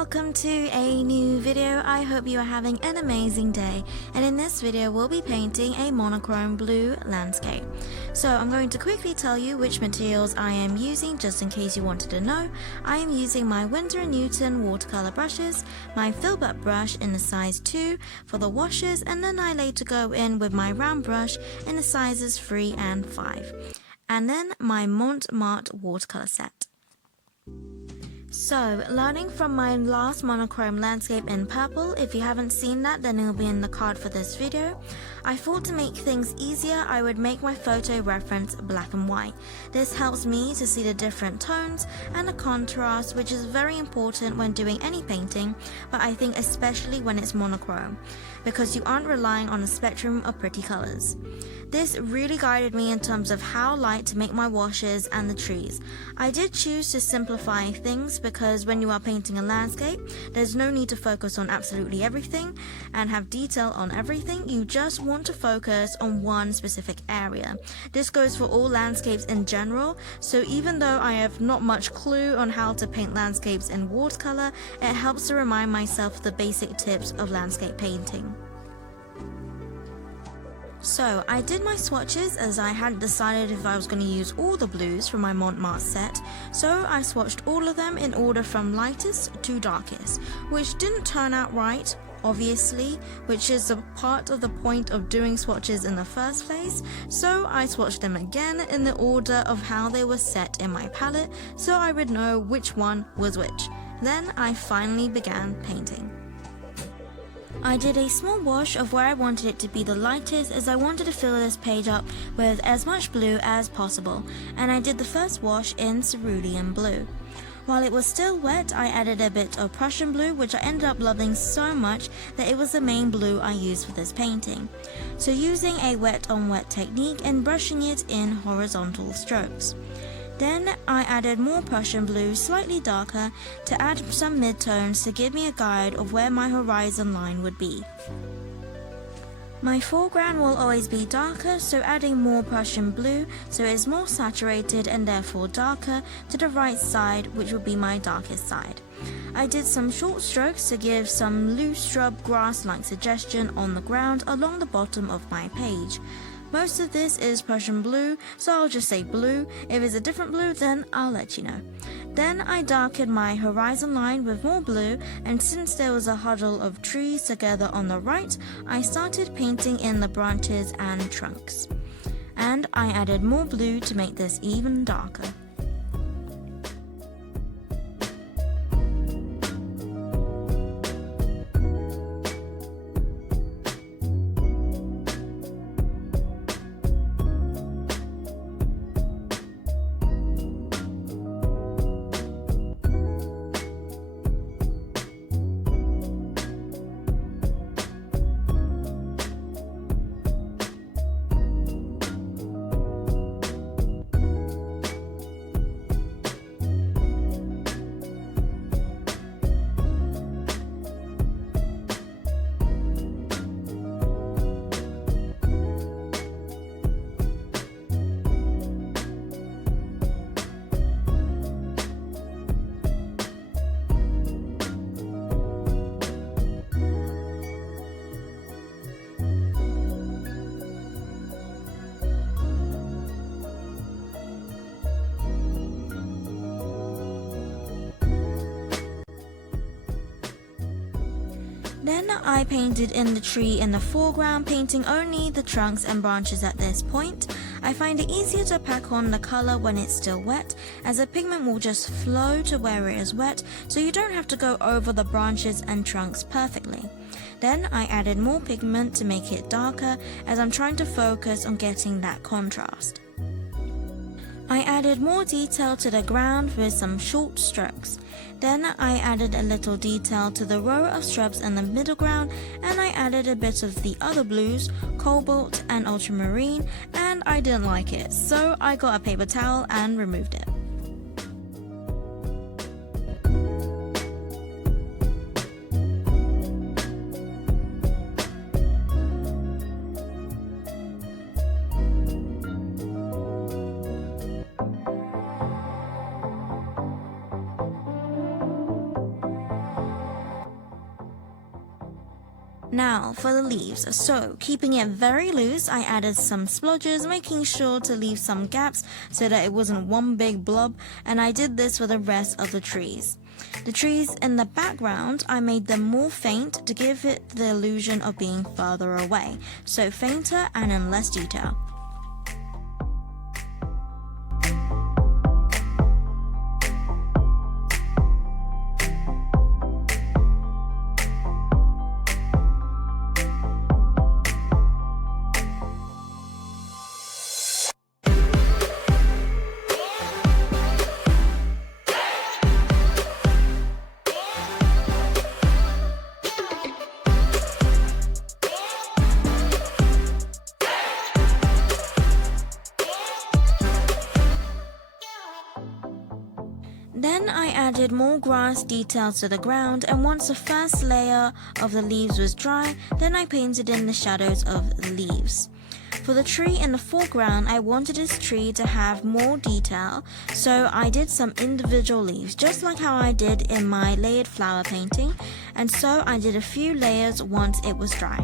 welcome to a new video. I hope you are having an amazing day, and in this video we'll be painting a monochrome blue landscape. So I'm going to quickly tell you which materials I am using just in case you wanted to know. I am using my Winsor & Newton watercolor brushes, my filbert brush in the size 2 for the washes, and then I later go in with my round brush in the sizes 3 and 5, and then my Montmartre watercolor set. So, learning from my last monochrome landscape in purple, if you haven't seen that then it'll be in the card for this video, I thought to make things easier I would make my photo reference black and white. This helps me to see the different tones and the contrast, which is very important when doing any painting, but I think especially when it's monochrome, because you aren't relying on a spectrum of pretty colours. This really guided me in terms of how light to make my washes and the trees. I did choose to simplify things because when you are painting a landscape, there's no need to focus on absolutely everything and have detail on everything. You just want to focus on one specific area. This goes for all landscapes in general, so even though I have not much clue on how to paint landscapes in watercolor, it helps to remind myself the basic tips of landscape painting. So, I did my swatches as I hadn't decided if I was going to use all the blues from my Montmartre set, so I swatched all of them in order from lightest to darkest, which didn't turn out right, obviously, which is a part of the point of doing swatches in the first place, so I swatched them again in the order of how they were set in my palette so I would know which one was which. Then I finally began painting. I did a small wash of where I wanted it to be the lightest, as I wanted to fill this page up with as much blue as possible, and I did the first wash in cerulean blue. While it was still wet, I added a bit of Prussian blue, which I ended up loving so much that it was the main blue I used for this painting. So using a wet on wet technique and brushing it in horizontal strokes. Then I added more Prussian blue, slightly darker, to add some midtones to give me a guide of where my horizon line would be. My foreground will always be darker, so adding more Prussian blue so it is more saturated and therefore darker to the right side, which will be my darkest side. I did some short strokes to give some loose shrub grass-like suggestion on the ground along the bottom of my page. Most of this is Prussian blue, so I'll just say blue. If it's a different blue, then I'll let you know. Then I darkened my horizon line with more blue, and since there was a huddle of trees together on the right, I started painting in the branches and trunks. And I added more blue to make this even darker. Then I painted in the tree in the foreground, painting only the trunks and branches at this point. I find it easier to pack on the colour when it's still wet, as the pigment will just flow to where it is wet, so you don't have to go over the branches and trunks perfectly. Then I added more pigment to make it darker, as I'm trying to focus on getting that contrast. I added more detail to the ground with some short strokes. Then I added a little detail to the row of shrubs in the middle ground, and I added a bit of the other blues, cobalt and ultramarine, and I didn't like it, so I got a paper towel and removed it. Now for the leaves, so keeping it very loose, I added some splodges, making sure to leave some gaps so that it wasn't one big blob, and I did this for the rest of the trees. The trees in the background, I made them more faint to give it the illusion of being further away, so fainter and in less detail. Then I added more grass details to the ground, and once the first layer of the leaves was dry, then I painted in the shadows of the leaves. For the tree in the foreground, I wanted this tree to have more detail, so I did some individual leaves, just like how I did in my layered flower painting, and so I did a few layers once it was dry.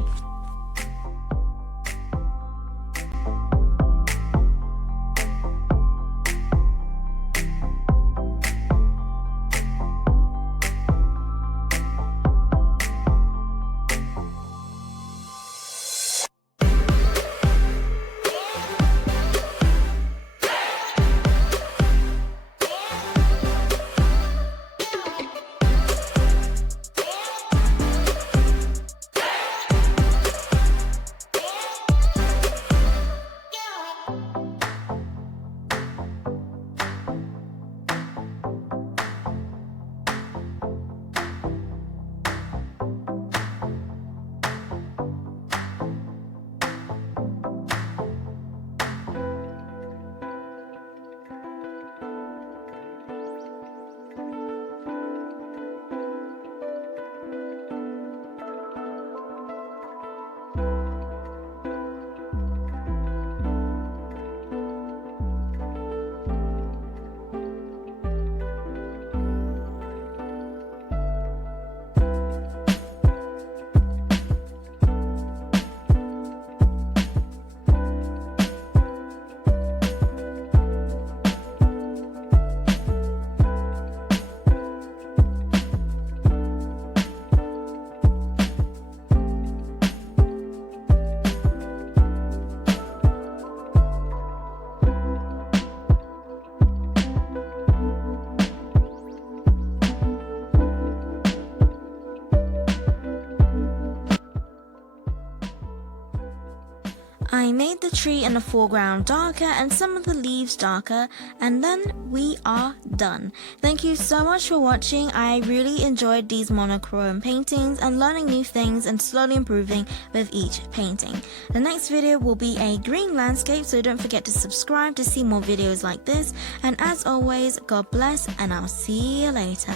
I made the tree in the foreground darker and some of the leaves darker, and then we are done. Thank you so much for watching. I really enjoyed these monochrome paintings and learning new things and slowly improving with each painting. The next video will be a green landscape, so don't forget to subscribe to see more videos like this. And as always, God bless, and I'll see you later.